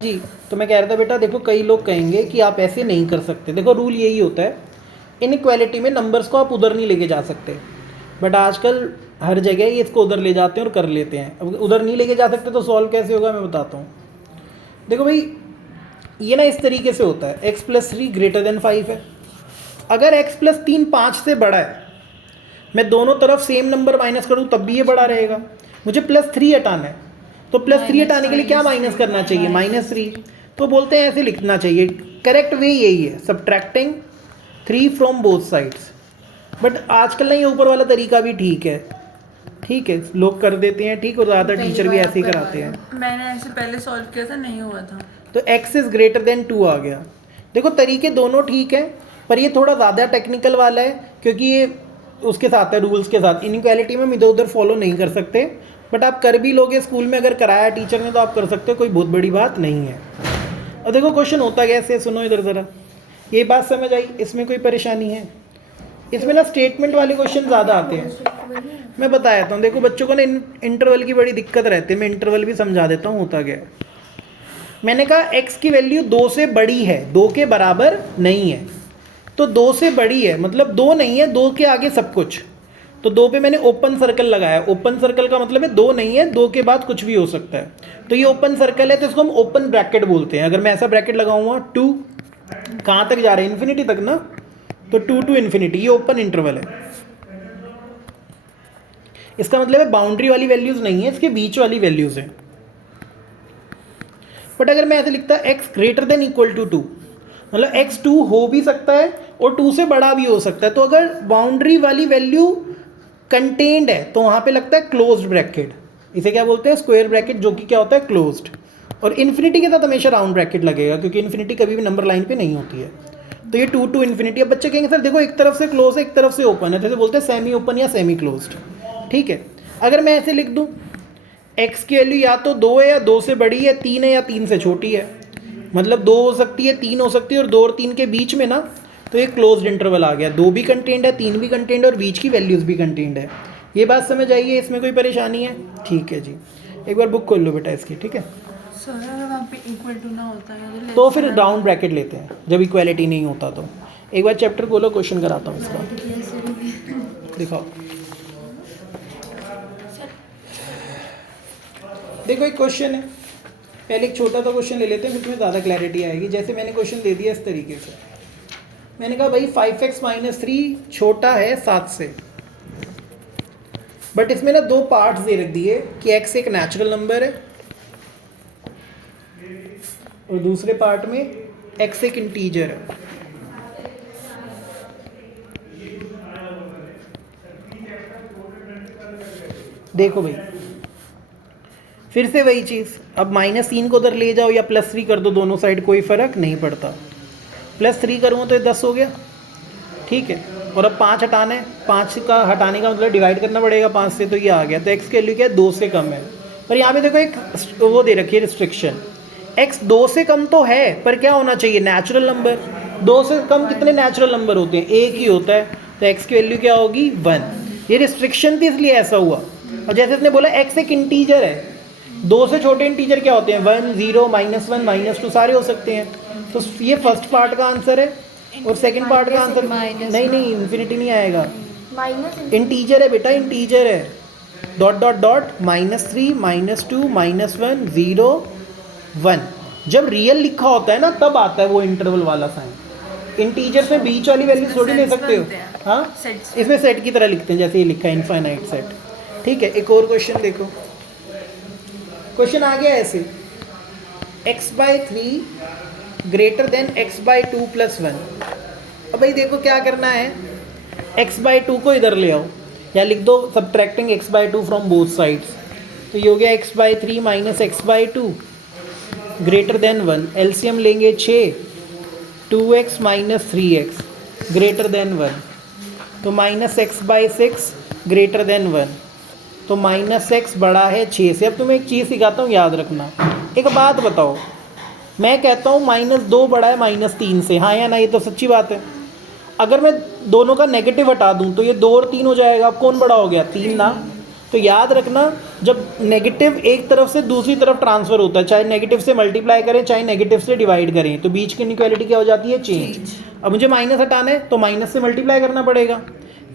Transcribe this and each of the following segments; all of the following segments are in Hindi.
जी। तो मैं कह रहा था बेटा देखो कई लोग कहेंगे कि आप ऐसे नहीं कर सकते। देखो रूल यही होता है, इनइक्वालिटी में नंबर्स को आप उधर नहीं लेके जा सकते, बट आजकल हर जगह ये इसको उधर ले जाते हैं और कर लेते हैं। अब उधर नहीं लेके जा सकते तो सॉल्व कैसे होगा मैं बताता हूँ। देखो भाई ये ना इस तरीके से होता है, x प्लस 3 ग्रेटर देन 5 है। अगर x प्लस 3 5 से बड़ा है, मैं दोनों तरफ सेम नंबर माइनस करूँ तब भी ये बड़ा रहेगा। मुझे प्लस 3 हटाना है, तो प्लस 3 हटाने के लिए क्या माइनस करना चाहिए? -3। तो बोलते हैं ऐसे लिखना चाहिए, करेक्ट वे यही है, subtracting 3 from both sides. But आजकल ना ये ऊपर वाला तरीका भी ठीक है, ठीक है, लोग कर देते हैं, ठीक, और ज़्यादा टीचर भी ऐसे ही कराते हैं। मैंने ऐसे पहले सॉल्व किया था, नहीं हुआ था। तो x इज़ ग्रेटर देन 2 आ गया। देखो तरीके दोनों ठीक हैं, पर ये थोड़ा ज़्यादा टेक्निकल वाला है क्योंकि ये उसके साथ है, रूल्स के साथ। इनइक्वालिटी में हम इधर उधर फॉलो नहीं कर सकते, बट आप कर भी लोगे, स्कूल में अगर कराया टीचर ने तो आप कर सकते हो, कोई बहुत बड़ी बात नहीं है। और देखो क्वेश्चन होता कैसे, सुनो इधर ज़रा, ये बात समझ आई, इसमें कोई परेशानी है? इसमें ना स्टेटमेंट वाले क्वेश्चन ज़्यादा आते हैं। मैं बता देता हूँ, देखो बच्चों को ना इंटरवल की बड़ी दिक्कत रहती है, मैं इंटरवल भी समझा देता हूँ होता क्या है। मैंने कहा x की वैल्यू 2 से बड़ी है, 2 के बराबर नहीं है। तो 2 से बड़ी है मतलब 2 नहीं है, 2 के आगे सब कुछ। तो 2 पे मैंने ओपन सर्कल लगाया। ओपन सर्कल का मतलब है 2 नहीं है, 2 के बाद कुछ भी हो सकता है। तो ये ओपन सर्कल है तो इसको हम ओपन ब्रैकेट बोलते हैं। अगर मैं ऐसा ब्रैकेट लगाऊंगा 2 कहाँ तक जा रहा है? इन्फिनिटी तक ना, तो 2 टू इन्फिनिटी, ये ओपन इंटरवल है। इसका मतलब है बाउंड्री वाली वैल्यूज नहीं है, इसके बीच वाली वैल्यूज है। बट अगर मैं ऐसे लिखता x greater than equal to 2, मतलब x 2 हो भी सकता है और 2 से बड़ा भी हो सकता है। तो अगर बाउंड्री वाली वैल्यू कंटेन्ड है तो वहाँ पे लगता है क्लोज्ड ब्रैकेट। इसे क्या बोलते हैं? स्क्वायर ब्रैकेट, जो कि क्या होता है? क्लोज्ड। और इन्फिनिटी के साथ हमेशा राउंड ब्रैकेट लगेगा क्योंकि इन्फिनिटी कभी भी नंबर लाइन पे नहीं होती है। तो ये 2 टू इन्फिनिटी। अब बच्चे कहेंगे सर देखो एक तरफ से क्लोज है एक तरफ से ओपन है, जैसे बोलते हैं सेमी ओपन या सेमी क्लोज्ड, ठीक है। अगर मैं ऐसे लिख दूँ x की वैल्यू या तो 2 है या 2 से बड़ी है, 3 है या 3 से छोटी है, मतलब 2 हो सकती है 3 हो सकती है, और 2 और 3 के बीच में ना, तो एक क्लोज्ड इंटरवल आ गया। 2 भी कंटेंड है, 3 भी कंटेंड है, और बीच की वैल्यूज़ भी कंटेंड है। ये बात समझ आई है? इसमें कोई परेशानी है? ठीक है जी, एक बार बुक खोल लो बेटा इसकी, ठीक है। सर अगर वहाँ पे इक्वल टू ना होता है तो फिर राउंड ब्रैकेट लेते हैं जब इक्वालिटी नहीं होता। तो एक बार चैप्टर खोलो, क्वेश्चन कराता हूँ इसका, दिखाओ। देखो एक क्वेश्चन है, पहले एक छोटा सा क्वेश्चन ले लेते हैं, फिर तुम्हें ज़्यादा क्लैरिटी आएगी। जैसे मैंने क्वेश्चन दे दिया इस तरीके से, मैंने कहा भाई 5x माइनस 3 छोटा है 7 से, बट इसमें ना 2 पार्ट्स दे रख दिए कि x एक नेचुरल नंबर है और दूसरे पार्ट में x एक इंटीजर है। देखो भाई फिर से वही चीज़, अब -3 को उधर ले जाओ या +3 कर दो, दोनों साइड कोई फ़र्क नहीं पड़ता। +3 करूँगा तो ये 10 हो गया, ठीक है। और अब 5 हटाना है, 5 का हटाने का मतलब डिवाइड करना पड़ेगा 5 से, तो ये आ गया। तो x की वैल्यू क्या है? 2 से कम है। पर यहाँ पे देखो एक वो दे रखी है रिस्ट्रिक्शन, x 2 से कम तो है पर क्या होना चाहिए? Natural number. 2 से कम कितने नेचुरल नंबर होते हैं? एक ही होता है। तो x की वैल्यू क्या होगी? 1। ये रिस्ट्रिक्शन थी इसलिए ऐसा हुआ। और जैसे इसने बोला x एक इंटीजर है, 2 से छोटे इंटीजर क्या होते हैं? 1, 0, -1, -2 सारे हो सकते हैं। तो ये फर्स्ट पार्ट का आंसर है, और सेकंड पार्ट का आंसर नहीं इन्फिनिटी नहीं आएगा, इंटीजर है बेटा, इंटीजर है। Dot dot dot -3, -2, -1, 0, 1। जब रियल लिखा होता है ना तब आता है वो इंटरवल वाला साइन। इंटीजर में बीच वाली वैल्यू थोड़ी ले सकते हो। हाँ, इसमें सेट की तरह लिखते हैं, जैसे ये लिखा है इनफाइनाइट सेट, ठीक है। एक और क्वेश्चन देखो, क्वेश्चन आ गया ऐसे, x/3 ग्रेटर देन x/2 + 1। अब भाई देखो क्या करना है, x/2 को इधर ले आओ या लिख दो subtracting x/2 from both sides. तो ये हो गया x/3 minus x/2 greater than 1। LCM लेंगे 6, 2x minus 3x greater than 1। तो -x/6 ग्रेटर देन 1। तो -x बड़ा है 6 से। अब तुम्हें एक चीज़ सिखाता हूँ, याद रखना। एक बात बताओ, मैं कहता हूँ -2 बड़ा है -3 से, हाँ या ना? ये तो सच्ची बात है। अगर मैं दोनों का नेगेटिव हटा दूँ तो ये 2 और 3 हो जाएगा। अब कौन बड़ा हो गया? 3 ना। तो तो याद रखना, जब नेगेटिव एक तरफ से दूसरी तरफ ट्रांसफ़र होता है, चाहे नेगेटिव से मल्टीप्लाई करें चाहे नेगेटिव से डिवाइड करें, तो बीच की इनइक्वालिटी क्या हो जाती है? चेंज। अब मुझे माइनस हटाना है तो माइनस से मल्टीप्लाई करना पड़ेगा।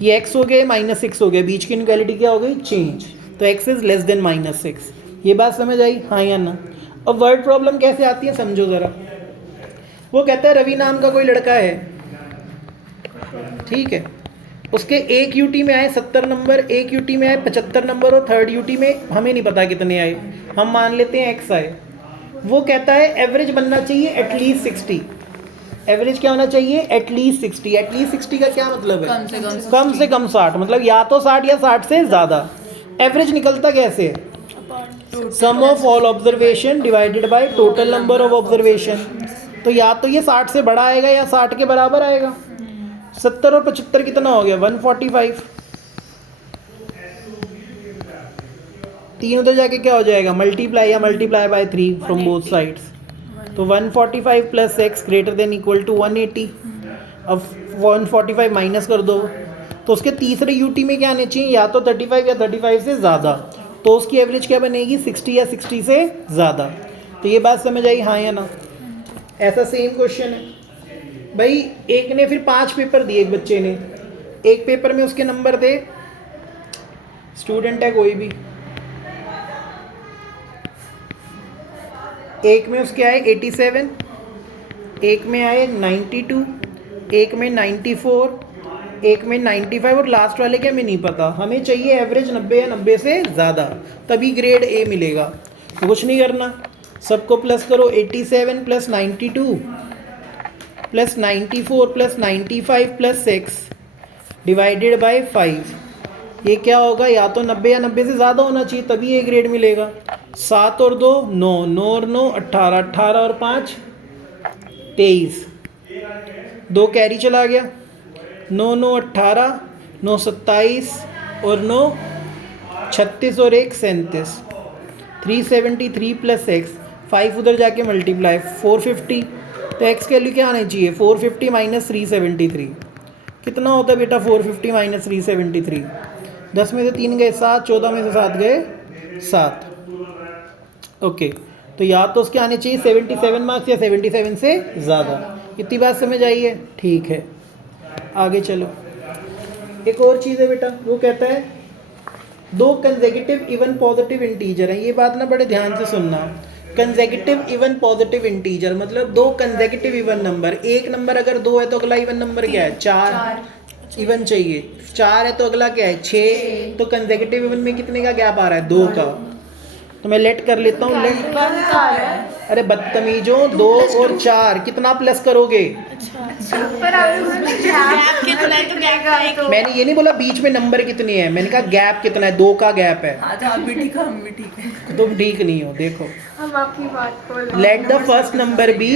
ये x हो गया, -6 हो गया, बीच की इनइक्वालिटी क्या हो गई? चेंज। तो x इज़ लेस देन -6। ये बात समझ आई, हाँ या ना? अब वर्ड प्रॉब्लम कैसे आती है समझो ज़रा। वो कहता है रवि नाम का कोई लड़का है, ठीक है, उसके एक यूटी में आए 70 नंबर, एक यूटी में आए 75 नंबर और थर्ड यूटी में हमें नहीं पता कितने आए, हम मान लेते हैं x आए। वो कहता है एवरेज बनना चाहिए एटलीस्ट 60। एवरेज क्या होना चाहिए? एटलीस्ट 60। एटलीस्ट 60 का क्या मतलब है? कम से कम 60, मतलब या तो 60 या 60 से ज़्यादा। एवरेज निकलता कैसे है? Sum of all observation divided by total number of observation. तो या तो ये 60 से बड़ा आएगा या 60 के बराबर आएगा। 70 और 75 कितना हो गया? 145। 3 उधर जाके क्या हो जाएगा? मल्टीप्लाई या multiply by 3 from both sides. तो 145 plus x greater than equal to 180। अब 145 माइनस कर दो तो उसके तीसरे यूटी में क्या आने चाहिए? या तो 35 या 35 से ज़्यादा। तो उसकी एवरेज क्या बनेगी? 60 या 60 से ज़्यादा। तो ये बात समझ आई, हाँ या ना? ऐसा सेम क्वेश्चन है भाई। एक ने फिर 5 पेपर दिए, एक बच्चे ने। एक पेपर में उसके नंबर थे, स्टूडेंट है कोई भी, एक में उसके आए 87, एक में आए 92, एक में 94, एक में 95 और लास्ट वाले के हमें नहीं पता। हमें चाहिए एवरेज 90 या 90 से ज़्यादा, तभी ग्रेड ए मिलेगा। तो कुछ नहीं करना, सबको प्लस करो। 87 plus 92 plus 94 plus 95 plus 6 divided by 5। ये क्या होगा? या तो 90 या 90 से ज़्यादा होना चाहिए, तभी ये ग्रेड मिलेगा। 7 और 2 9, 9 और 9 18, 18 और 5 23, 2 कैरी चला गया। 9 9 18, 9 27 और 9 36 और 1 37, 373 प्लस एक्स। 5 उधर जाके मल्टीप्लाई 450। तो एक्स के लिए क्या आना चाहिए? 450 माइनस 373 कितना होता है बेटा? 450 माइनस 373, 10 में से 3 गए 7, 14 में से 7 गए 7। ओके, तो या तो उसके आने चाहिए 77 मार्क्स या 77 से ज़्यादा। इतनी बात समझ आई है? ठीक है, आगे चलो। एक और चीज़ है बेटा, वो कहता है 2 कंसेक्यूटिव इवन पॉजिटिव इंटीजर हैं। ये बात ना बड़े ध्यान से सुनना। कंसेक्यूटिव इवन पॉजिटिव इंटीजर मतलब 2 कंसेक्यूटिव इवन नंबर। एक नंबर अगर 2 है तो अगला इवन नंबर क्या है? 4 इवन चाहिए। 4 है तो अगला क्या है? 6। तो कंसेक्यूटिव इवन में कितने का गैप आ रहा है? 2 का। तो मैं लेट कर लेता हूँ। लेट, अरे बदतमीजों, 2 और 4 कितना प्लस करोगे? मैंने ये नहीं बोला बीच में नंबर कितने हैं, मैंने कहा गैप कितना है? 2 का गैप है। हम भी ठीक है, हम भी ठीक है। तुम ठीक नहीं हो। देखो, हम आपकी बात को let the first number be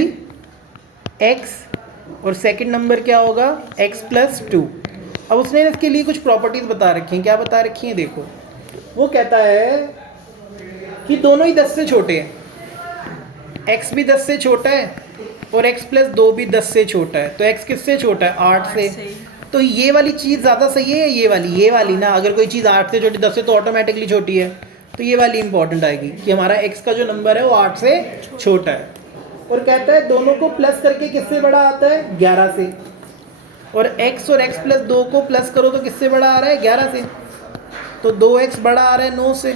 x और सेकंड नंबर क्या होगा? x plus 2। अब उसने इसके लिए कुछ प्रॉपर्टीज बता रखी हैं। क्या बता रखी हैं? देखो, वो कहता है कि दोनों ही 10 से छोटे हैं। x भी 10 से छोटा है और x प्लस 2 भी 10 से छोटा है। तो x किससे छोटा है? 8 से। तो ये वाली चीज़ ज़्यादा सही है या ये वाली? ये वाली ना। अगर कोई चीज़ 8 से छोटी 10 से तो ऑटोमेटिकली छोटी है, तो ये वाली इंपॉर्टेंट आएगी कि हमारा x का जो नंबर है वो 8 से छोटा है। और कहता है दोनों को प्लस करके किससे बड़ा आता है? 11 से। और x और x प्लस 2 को प्लस करो तो किससे बड़ा आ रहा है? 11 से। तो 2x बड़ा आ रहा है 9 से।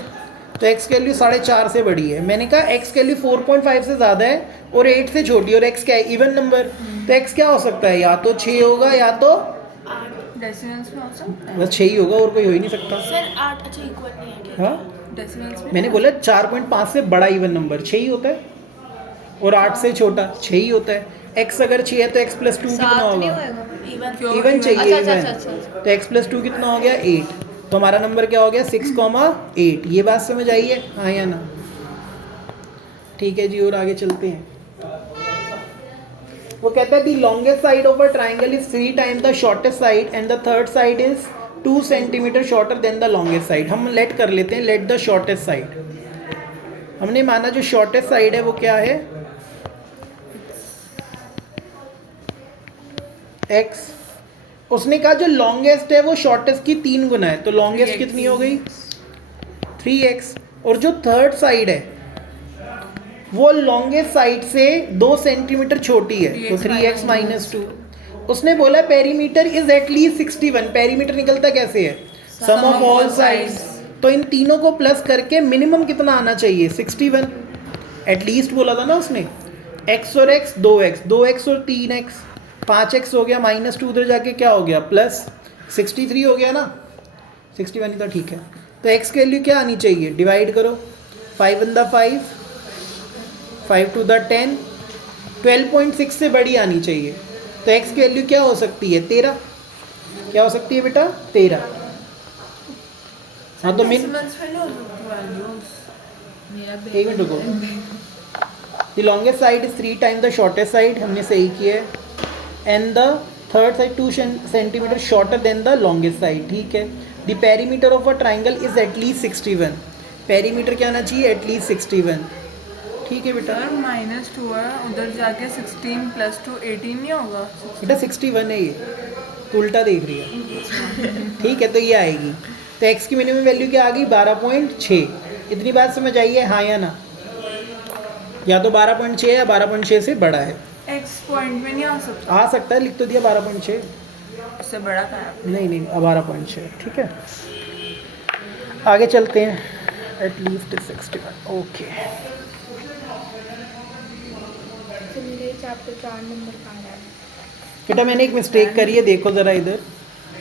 तो x की वैल्यू 4.5 से बड़ी है। मैंने कहा x की वैल्यू 4.5 से ज़्यादा है और 8 से छोटी, और x क्या है? Even number. तो x क्या हो सकता है? या तो 6 होगा या तो डेसिमल्स में हो सकता है। बस 6 ही होगा, और कोई हो ही नहीं सकता। सर 8 अच्छा इक्वल नहीं है क्या? हाँ, डेसिमल्स में मैंने बोला 4.5 से बड़ा इवन नंबर 6 ही होता है, और 8 से छोटा 6 ही होता है। x अगर 6 है तो x प्लस 2 कितना होगा? इवन इवन चाहिए, अच्छा, इवन। अच्छा, अच्छा। तो x प्लस 2 कितना हो गया? 8। तो हमारा नंबर क्या हो गया? 6,8। ये बात समझ आई है, हाँ या ना? ठीक है जी, और आगे चलते हैं। वो कहता है the longest side of a triangle is 3 times the shortest side and the third side is 2 centimetre shorter than the longest side. हम लेट कर लेते हैं, लेट द शॉर्टेस्ट साइड। हमने माना जो शॉर्टेस्ट साइड है वो क्या है? x। उसने कहा जो लॉन्गेस्ट है वो शॉर्टेस्ट की 3 गुना है। तो लॉन्गेस्ट कितनी हो गई? 3x, और जो थर्ड साइड है वो लॉन्गेस्ट साइड से 2 सेंटीमीटर छोटी है, तो 3x माइनस 2। उसने बोला पेरीमीटर इज एटलीस्ट 61। पेरीमीटर निकलता कैसे है? Sum of all sides. तो इन तीनों को प्लस करके मिनिमम कितना आना चाहिए? 61। एटलीस्ट बोला था ना उसने। x और x 2x, 2x और 3x 5x हो गया, माइनस 2 उधर जाके क्या हो गया? प्लस 63 हो गया ना। 61 ही था, ठीक है। तो x की वैल्यू क्या आनी चाहिए? डिवाइड करो, 5 इन द 5, 5 टू द 10, 12.6 से बड़ी आनी चाहिए। तो x की वैल्यू क्या हो सकती है? 13। क्या हो सकती है बेटा? 13। हाँ तो मिन Decimals में नहीं हो सकती values. एक मिनट रुको। The longest side is 3 time the shortest side, हमने सही किया है। And the third side 2 centimetre shorter than the longest side, ठीक है। The perimeter of a triangle is at least 61। Perimeter क्या आना चाहिए? एटलीस्ट 61, ठीक है बेटा। सर -2 है, उधर जाके 16 + 2 18 नहीं होगा? बेटा 61 है ये, तो उल्टा देख रही है। ठीक है, तो ये आएगी। तो x की मिनिमम वैल्यू क्या आ गई? 12.6। इतनी बात समझ आई है, हाँ या ना? या तो 12.6 या 12.6 से बड़ा है। X पॉइंट में नहीं आ सकता, आ सकता है, लिख तो दिया 12.6। इससे बड़ा था। नहीं नहीं, 12.6, ठीक है। आगे चलते हैं। At least 61, okay. तो मेरे चैप्टर 4 नंबर का है। बेटा मैंने एक मिस्टेक करी है, देखो ज़रा इधर।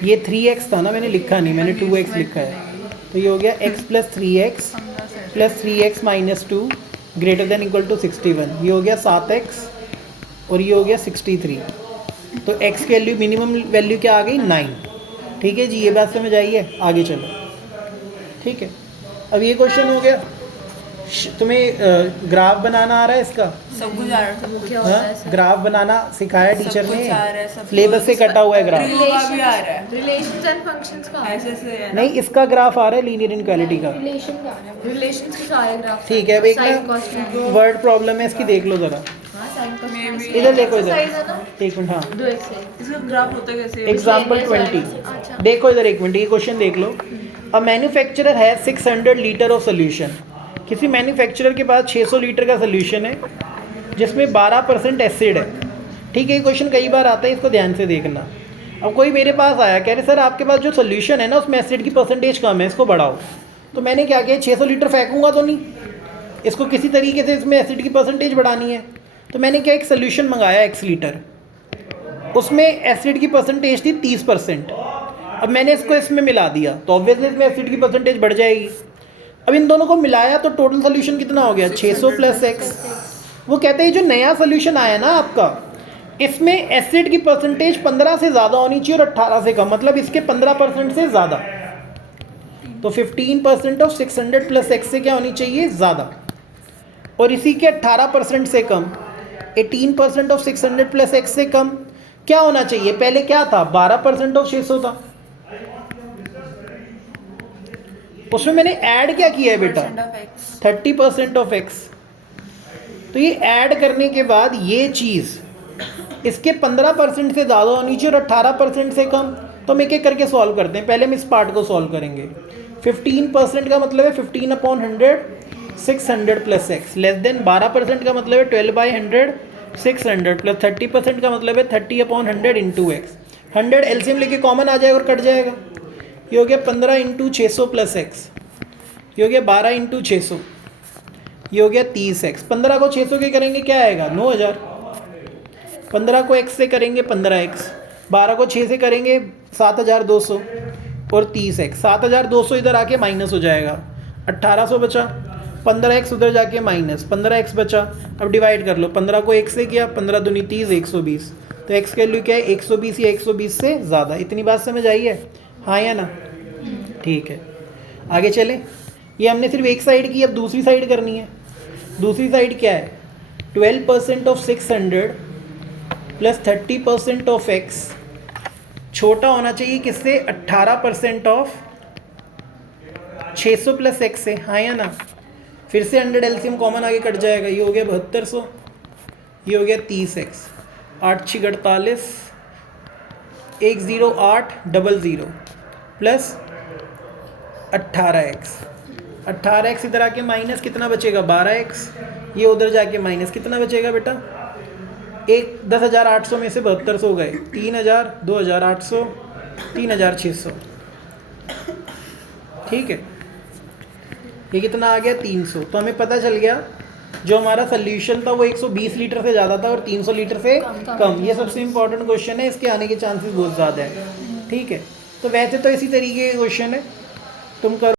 ये 3x था ना, मैंने लिखा नहीं, मैंने 2x लिखा है। तो ये हो गया x + 3x + 3x - 2 greater than equal to 61। ये हो गया 7x और ये हो गया 63। तो x की वैल्यू मिनिमम वैल्यू क्या आ गई? 9। ठीक है जी, ये बात समझ आई है? आगे चलो, ठीक है। अब ये क्वेश्चन हो गया। तुम्हें ग्राफ बनाना आ रहा है इसका? सब कुछ आ रहा है, क्या होता है हाँ, सर? ग्राफ बनाना सिखाया टीचर सब ने। कुछ आ रहा है, सब सिलेबस से कुछ। कटा हुआ है ग्राफ। होगा भी आ रहा है, रिलेशंस एंड फंक्शंस का ऐसे से है ना? नहीं, इसका ग्राफ आ रहा है लीनियर इनक्वालिटी का। रिलेशन का है, रिलेशंस के सारे ग्राफ। ठीक है, अब एक साइन कॉस ना वर्ड प्रॉब्लम है इसकी, देख लो ज़रा। हां साइन कॉस Maybe- इधर देखो, इधर साइड है ना एक मिनट। हाँ, 2x है। इसका ग्राफ होता कैसे है? एग्जाम्पल 20 अच्छा। देखो इधर, एक मिनट, ये क्वेश्चन देख लो। अ मैन्युफैक्चरर है 600 लीटर ऑफ सोल्यूशन। किसी मैन्युफैक्चरर के पास 600 लीटर का सोल्यूशन है जिसमें 12% एसिड है। ठीक है, ये क्वेश्चन कई बार आता है, इसको ध्यान से देखना। अब कोई मेरे पास आया, कह रहे सर आपके पास जो सोल्यूशन है ना उसमें एसिड की परसेंटेज कम है, इसको बढ़ाओ। तो मैंने क्या किया, 600 लीटर फेंकूंगा तो नहीं, इसको किसी तरीके से इसमें एसिड की परसेंटेज बढ़ानी है। तो मैंने क्या, एक सोल्यूशन मंगाया x लीटर, उसमें एसिड की परसेंटेज थी 30%। अब मैंने इसको इसमें मिला दिया तो ऑब्वियसली इसमें एसिड की परसेंटेज बढ़ जाएगी। अब इन दोनों को मिलाया तो टोटल सोल्यूशन कितना हो गया? 600 + x। वो कहते हैं जो नया सोल्यूशन आया ना आपका, इसमें एसिड की परसेंटेज 15 से ज़्यादा होनी चाहिए और 18 से कम, मतलब इसके 15% से ज़्यादा। तो 15% ऑफ 600 + x से क्या होनी चाहिए? ज़्यादा। और इसी के 18% से कम, 18% ऑफ 600 + x से कम क्या होना चाहिए? पहले क्या था? 12% ऑफ 600 था। उसमें मैंने ऐड क्या किया है बेटा? 30% ऑफ x। तो ये ऐड करने के बाद ये चीज़ इसके 15% से ज़्यादा होनी चाहिए और 18% से कम। तो हम एक एक करके सॉल्व करते हैं। पहले हम इस पार्ट को सॉल्व करेंगे। 15% का मतलब है 15/100 600 + x लेस देन 12% का मतलब है 12/100 600 प्लस 30% का मतलब है 30/100 इंटू x। 100 एलसीएम लेके कॉमन आ जाएगा और कट जाएगा। ये हो गया 15 × 600 + x। ये हो गया 12 × 600। ये हो गया 30x। 15 को 600 के करेंगे क्या आएगा? 9000। 15 को x से करेंगे 15x। 12 को 6 से करेंगे 7200 और 30x। 7200 इधर आके माइनस हो जाएगा, 1800 बचा। 15x उधर जाके माइनस, 15x बचा। अब डिवाइड कर लो, 15 को 1 से किया, 15 दूनी 30, 120। तो x की वैल्यू क्या है? 120 या 120 से ज़्यादा। इतनी बात समझ आई है, हाँ या ना? ठीक है, आगे चलें। ये हमने सिर्फ एक साइड की, अब दूसरी साइड करनी है। दूसरी साइड क्या है? 12% ऑफ 600 प्लस 30% ऑफ x छोटा होना चाहिए किससे? 18% ऑफ 600 + x से, हाँ या ना? फिर से 100 एलसीएम कॉमन आगे कट जाएगा। ये हो गया 7200, ये हो गया 30x। 8 6 48 10800 plus 18x। 18x इधर आके माइनस कितना बचेगा 12x, ये उधर जाके माइनस कितना बचेगा बेटा, एक 10,800 में से 7200 गए, 3000, 2800, 3600, ठीक है। ये कितना आ गया 300। तो हमें पता चल गया जो हमारा सोल्यूशन था वो 120 लीटर से ज़्यादा था और 300 लीटर से कम। ये सबसे इम्पोर्टेंट क्वेश्चन है, इसके आने के चांसेस बहुत ज़्यादा है, ठीक है। तो वैसे तो इसी तरीके के क्वेश्चन है, तुम करो।